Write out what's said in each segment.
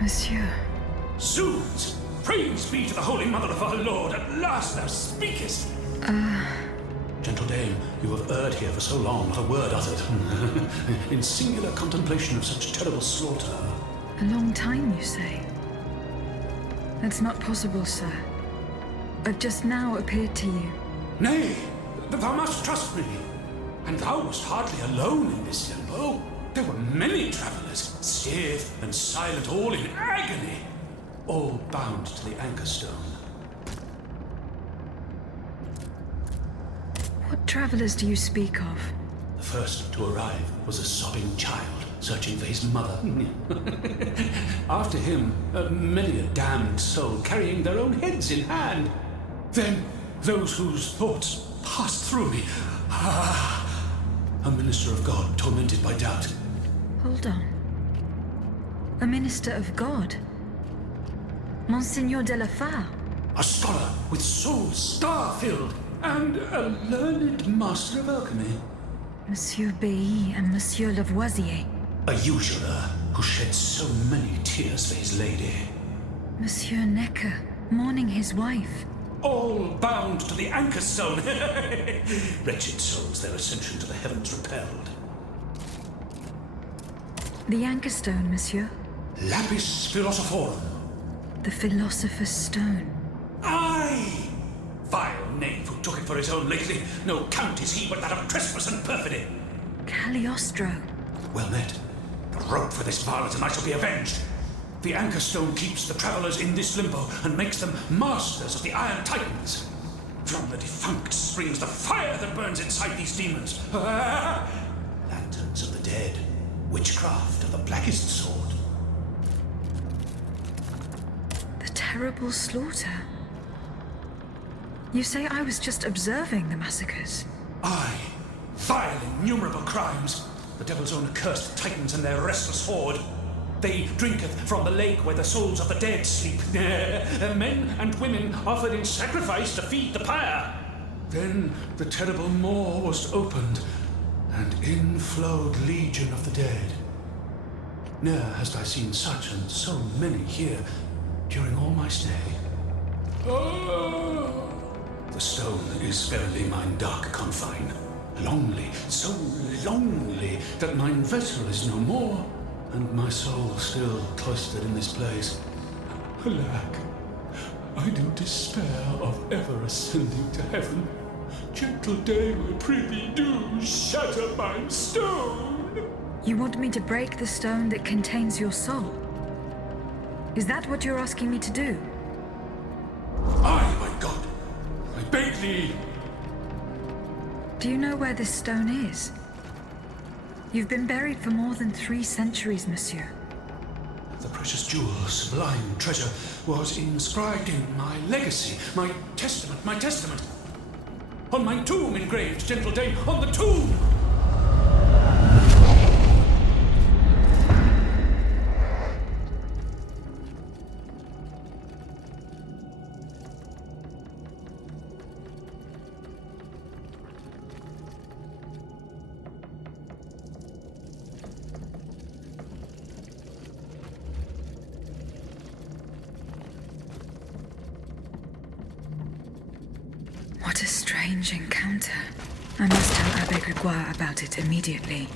Monsieur. Zounds! Praise be to the Holy Mother of our Lord, at last thou speakest! Gentle dame, you have erred here for so long, not a word uttered. In singular contemplation of such terrible slaughter. A long time, you say? That's not possible, sir. I've just now appeared to you. Nay, thou must trust me. And thou wast hardly alone in this limbo. There were many travellers, stiff and silent, all in agony, all bound to the anchor stone. What travellers do you speak of? The first to arrive was a sobbing child, searching for his mother. After him, many a damned soul carrying their own heads in hand. Then, those whose thoughts passed through me. A minister of God tormented by doubt. Hold on. A minister of God? Monseigneur de la Fare? A scholar with soul star-filled, and a learned master of alchemy. Monsieur Bailly and Monsieur Lavoisier. A usurer who shed so many tears for his lady. Monsieur Necker, mourning his wife. All bound to the anchor stone. Wretched souls, their ascension to the heavens repelled. The anchor stone, monsieur? Lapis philosophorum. The philosopher's stone. Aye! Vile knave who took it for his own lately. No count is he but that of trespass and perfidy. Cagliostro. Well met. But rope for this varlet and I shall be avenged. The anchor stone keeps the travellers in this limbo and makes them masters of the Iron Titans. From the defunct springs the fire that burns inside these demons. Lanterns of the dead. Witchcraft of the blackest sort. The terrible slaughter. You say I was just observing the massacres? Aye. Vile, innumerable crimes. The devil's own accursed titans and their restless horde. They drinketh from the lake where the souls of the dead sleep. Men and women offered in sacrifice to feed the pyre. Then the terrible maw was opened, and in flowed legion of the dead. Ne'er hast I seen such and so many here during all my stay. The stone is verily mine dark confine. Lonely, so lonely, that mine vessel is no more, and my soul still cloistered in this place. Alack, I do despair of ever ascending to heaven. Gentle dame, I prithee do shatter mine stone. You want me to break the stone that contains your soul? Is that what you're asking me to do? Aye, my God, I beg thee. Do you know where this stone is? You've been buried for more than 3 centuries, monsieur. The precious jewel, sublime treasure, was inscribed in my legacy, my testament. On my tomb engraved, gentle dame, on the tomb! What a strange encounter. I must tell Abbe Grégoire about it immediately.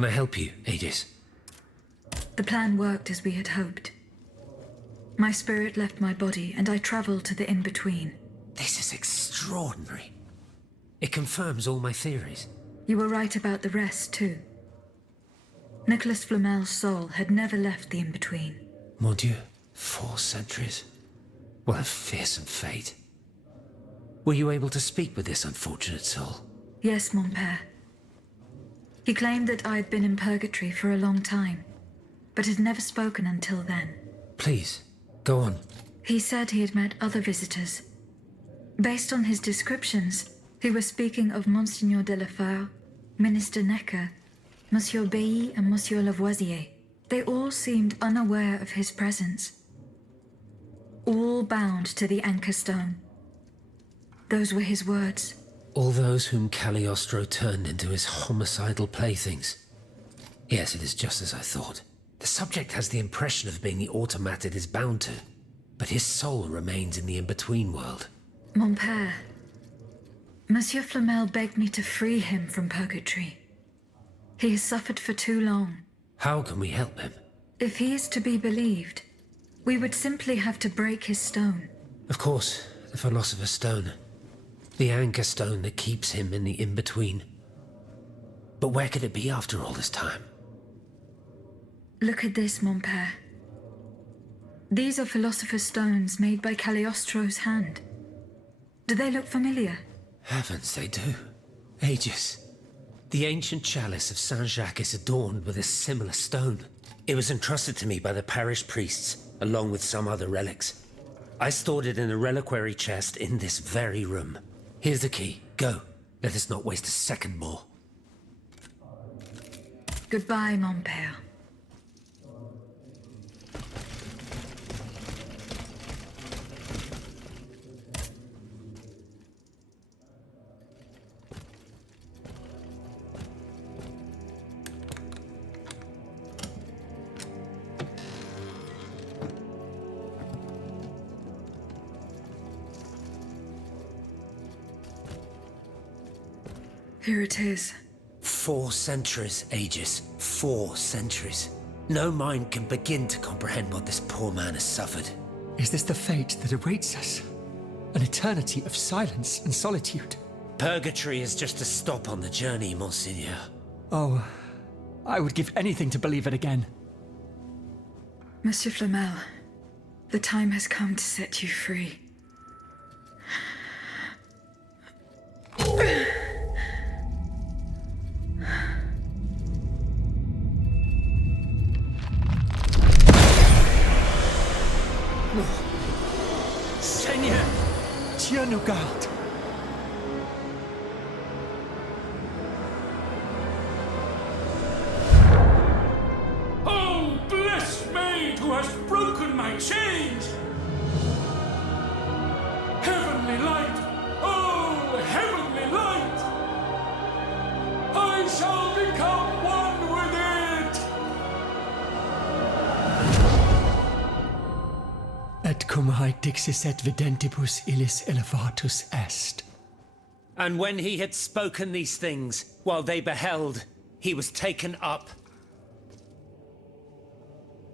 Can I help you, Aegis? The plan worked as we had hoped. My spirit left my body, and I traveled to the in-between. This is extraordinary. It confirms all my theories. You were right about the rest, too. Nicolas Flamel's soul had never left the in-between. Mon Dieu, 4 centuries. What a fearsome fate. Were you able to speak with this unfortunate soul? Yes, mon père. He claimed that I had been in purgatory for a long time, but had never spoken until then. Please, go on. He said he had met other visitors. Based on his descriptions, he was speaking of Monseigneur de la Fare, Minister Necker, Monsieur Bailly and Monsieur Lavoisier. They all seemed unaware of his presence. All bound to the anchor stone. Those were his words. All those whom Cagliostro turned into his homicidal playthings. Yes, it is just as I thought. The subject has the impression of being the automat it is bound to, but his soul remains in the in-between world. Mon père, Monsieur Flamel begged me to free him from purgatory. He has suffered for too long. How can we help him? If he is to be believed, we would simply have to break his stone. Of course, the Philosopher's Stone. The anchor stone that keeps him in the in-between. But where could it be after all this time? Look at this, mon père. These are Philosopher's Stones made by Cagliostro's hand. Do they look familiar? Heavens, they do. Aegis. The ancient chalice of Saint-Jacques is adorned with a similar stone. It was entrusted to me by the parish priests, along with some other relics. I stored it in a reliquary chest in this very room. Here's the key. Go. Let us not waste a second more. Goodbye, mon père. Here it is. 4 centuries, Aegis. 4 centuries. No mind can begin to comprehend what this poor man has suffered. Is this the fate that awaits us? An eternity of silence and solitude? Purgatory is just a stop on the journey, Monseigneur. Oh, I would give anything to believe it again. Monsieur Flamel, the time has come to set you free. Seigneur! Dieu nous garde! Oh, blessed maid who has broken my chains! Heavenly light! Oh, heavenly light! I shall become one with it! Et cum haec dixis et videntibus illis elevatus est. And when he had spoken these things, while they beheld, he was taken up.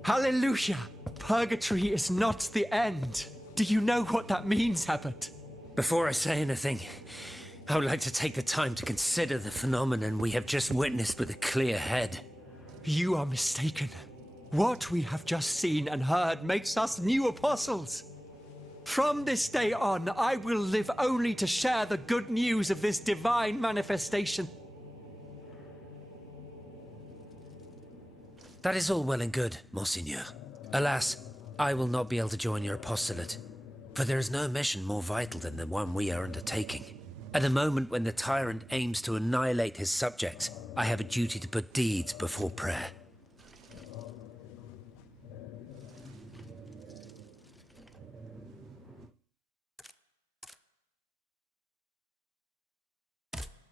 Hallelujah! Purgatory is not the end. Do you know what that means, Abbot? Before I say anything, I would like to take the time to consider the phenomenon we have just witnessed with a clear head. You are mistaken. What we have just seen and heard makes us new apostles. From this day on, I will live only to share the good news of this divine manifestation. That is all well and good, Monseigneur. Alas, I will not be able to join your apostolate, for there is no mission more vital than the one we are undertaking. At a moment when the tyrant aims to annihilate his subjects, I have a duty to put deeds before prayer.